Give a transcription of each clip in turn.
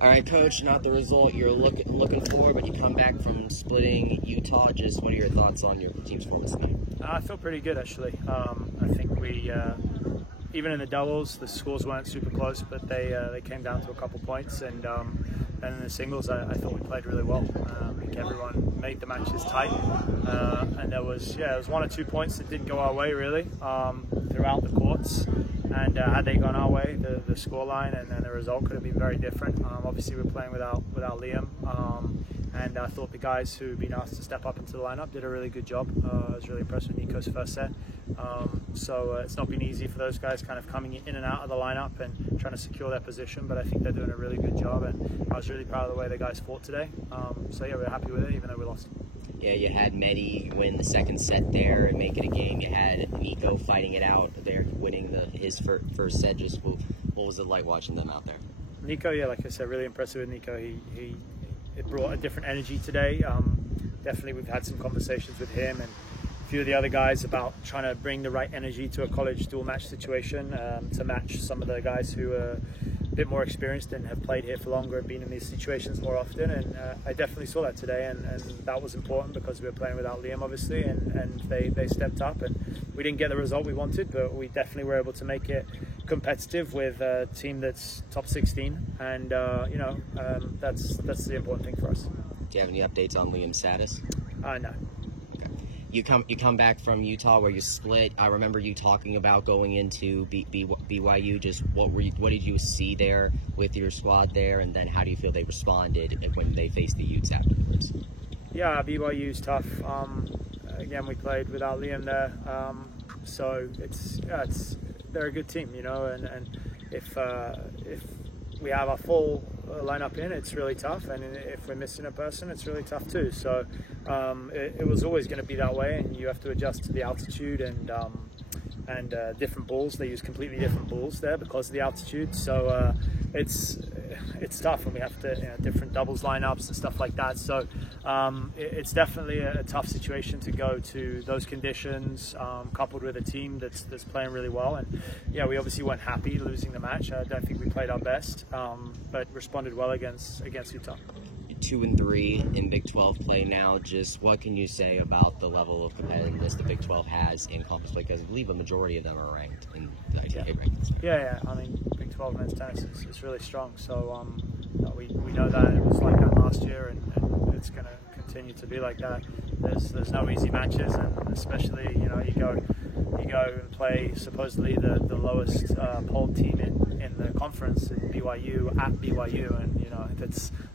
All right, Coach, not the result you're looking for, but you come back from splitting Utah. Just what are your thoughts on your team's performance tonight? I felt pretty good, actually. I think we, even in the doubles, the scores weren't super close, but they came down to a couple points. And then in the singles, I thought we played really well. I think everyone made the matches tight. And there was 1 or 2 points that didn't go our way, really, throughout the courts. And had they gone our way, the scoreline and the result could have been very different. Obviously, we're playing without Liam. And I thought the guys who had been asked to step up into the lineup did a really good job. I was really impressed with Nico's first set. So it's not been easy for those guys kind of coming in and out of the lineup and trying to secure their position, but I think they're doing a really good job, and I was really proud of the way the guys fought today. So yeah, we're happy with it, even though we lost. Yeah, you had Mehdi win the second set there and make it a game. You had Nico fighting it out there, winning his first set. Just what was it like watching them out there? Nico, yeah, like I said, really impressive with Nico. It brought a different energy today. Definitely we've had some conversations with him and a few of the other guys about trying to bring the right energy to a college dual match situation to match some of the guys who are a bit more experienced and have played here for longer and been in these situations more often. And I definitely saw that today, and that was important because we were playing without Liam, obviously, and they stepped up, and we didn't get the result we wanted, but we definitely were able to make it competitive with a team that's top 16, and that's the important thing for us. Do you have any updates on Liam's status? No. Okay. You come back from Utah where you split. I remember you talking about going into BYU. Just what did you see there with your squad there, and then how do you feel they responded when they faced the Utes afterwards? Yeah, BYU's tough. Again, we played without Liam there, so they're a good team, and if we have our full lineup in, it's really tough, and if we're missing a person, it's really tough too. So it was always going to be that way, and you have to adjust to the altitude and different balls. They use completely different balls there because of the altitude. So it's tough, and we have to different doubles lineups and stuff like that. So it's definitely a tough situation to go to those conditions, coupled with a team that's playing really well. And yeah, we obviously weren't happy losing the match. I don't think we played our best, but responded well against Utah. 2-3 in Big 12 play now. Just what can you say about the level of competitiveness the Big 12 has in conference play? Because I believe a majority of them are ranked in the ITK rankings. Yeah. I mean, Big 12 men's tennis is really strong. So we know that it was like that last year, and it's going to continue to be like that. There's no easy matches, and especially you go and play supposedly the lowest polled team in the conference in BYU at BYU, and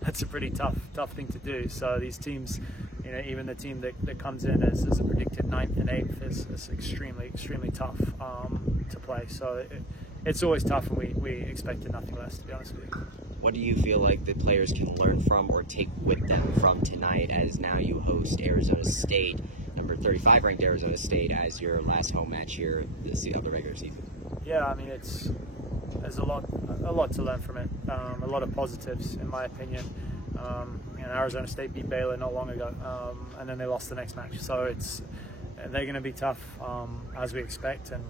that's a pretty tough thing to do. So these teams, even the team that comes in as a predicted 9th and 8th is extremely tough to play. So it's always tough, and we expected nothing less, to be honest with you. What do you feel like the players can learn from or take with them from tonight, as now you host Arizona State, number 35 ranked Arizona State, as your last home match here of the regular season? Yeah, I mean there's a lot to learn from it. A lot of positives, in my opinion. Arizona State beat Baylor not long ago, and then they lost the next match. So they're going to be tough, as we expect. And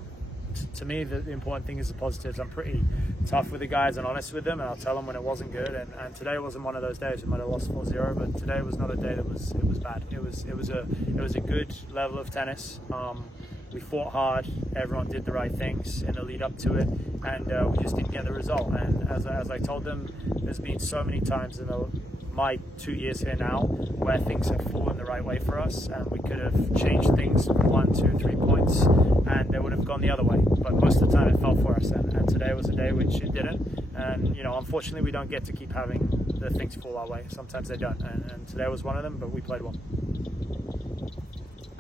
to me, the important thing is the positives. I'm pretty tough with the guys and honest with them, and I'll tell them when it wasn't good. And today wasn't one of those days. We might have lost 4-0, but today was not a day that was bad. It was a good level of tennis. We fought hard. Everyone did the right things in the lead up to it, and we just didn't get the result. And as I told them, there's been so many times in my 2 years here now where things have fallen the right way for us, and we could have changed things 1, 2, 3 points, and they would have gone the other way. But most of the time it fell for us, and today was a day which it didn't. And unfortunately, we don't get to keep having the things fall our way. Sometimes they don't, and today was one of them. But we played well.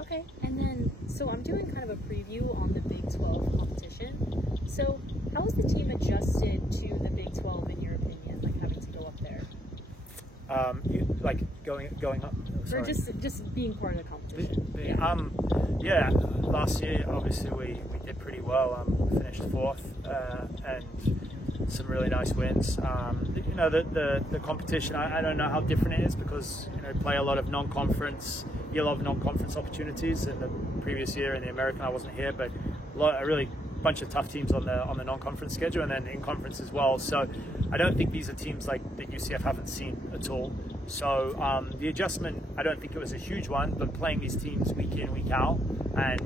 Okay, and then so I'm doing kind of a preview on the Big 12 competition. So how has the team adjusted to the Big 12 in your opinion, like having to go up there? Going up? Sorry. Or just being part of the competition? Last year obviously we did pretty well. We finished 4th and some really nice wins. The competition, I don't know how different it is because play a lot of non-conference. You get a lot of non-conference opportunities. In the previous year in the American, I wasn't here, but a really bunch of tough teams on the non-conference schedule, and then in conference as well. So I don't think these are teams like that UCF haven't seen at all. So the adjustment, I don't think it was a huge one, but playing these teams week in, week out, and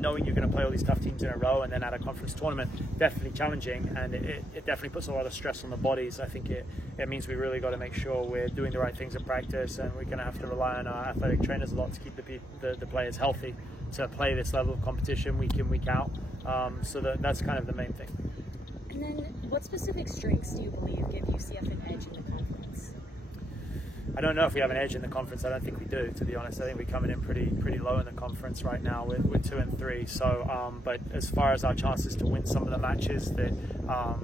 knowing you're going to play all these tough teams in a row, and then at a conference tournament, definitely challenging, and it definitely puts a lot of stress on the bodies. I think it means we really got to make sure we're doing the right things in practice, and we're going to have to rely on our athletic trainers a lot to keep the players healthy to play this level of competition week in, week out. So that's kind of the main thing. And then, what specific strengths do you believe give UCF an edge in the conference? I don't know if we have an edge in the conference. I don't think we do, to be honest. I think we're coming in pretty low in the conference right now with 2 and 3. So, but as far as our chances to win some of the matches that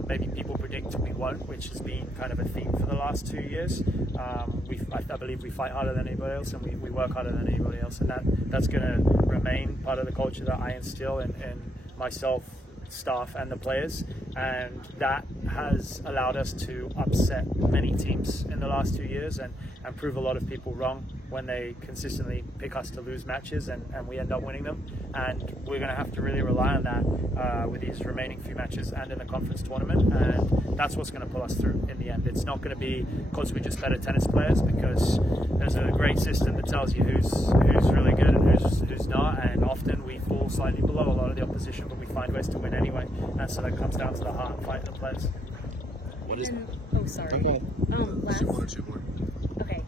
maybe people predict we won't, which has been kind of a theme for the last 2 years, I believe we fight harder than anybody else, and we work harder than anybody else, and that's going to remain part of the culture that I instill in myself, staff, and the players, and that has allowed us to upset many teams in the last 2 years and prove a lot of people wrong when they consistently pick us to lose matches and we end up winning them. And we're going to have to really rely on that with these remaining few matches and in the conference tournament, and that's what's going to pull us through in the end. It's not going to be because we're just better tennis players, because there's a great system that tells you who's really good and who's not, and often we fall slightly below a lot of the opposition, but we find ways to win anyway, and so that comes down to the heart and fight of the players. What is? Oh, sorry. Okay. Last. One or two more. Okay.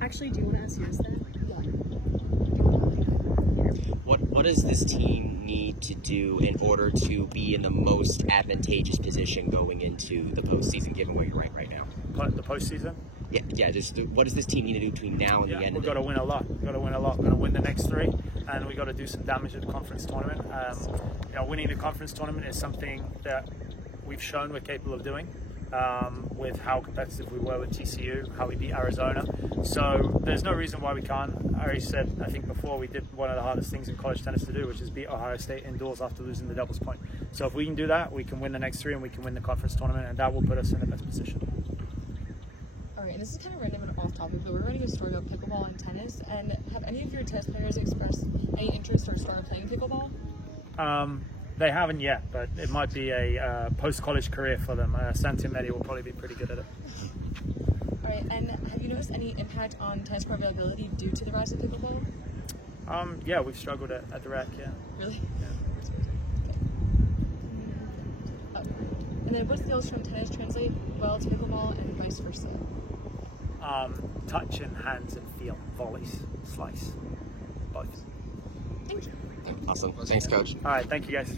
Actually, do you want to ask yours then? What does this team need to do in order to be in the most advantageous position going into the postseason, given where you're ranked right now? The postseason? Yeah. Just what does this team need to do between now and the end? We've got to win a lot. We've got to win a lot. We've got to win the next 3, and we've got to do some damage at the conference tournament. Winning the conference tournament is something that we've shown we're capable of doing. With how competitive we were with TCU, how we beat Arizona. So there's no reason why we can't. I already said, I think before, we did one of the hardest things in college tennis to do, which is beat Ohio State indoors after losing the doubles point. So if we can do that, we can win the next 3 and we can win the conference tournament, and that will put us in the best position. Alright, and this is kind of random and off topic, but we're running a story about pickleball and tennis, and have any of your tennis players expressed any interest or started playing pickleball? They haven't yet, but it might be a post-college career for them. Santi Medi will probably be pretty good at it. Alright, and have you noticed any impact on tennis court availability due to the rise of pickleball? Yeah, we've struggled at the rack, yeah. Really? Yeah. And then what skills from tennis translate well to pickleball and vice versa? Touch and hands and feel, volleys, slice, both. Thank you. Awesome. Thanks, Coach. All right, thank you guys.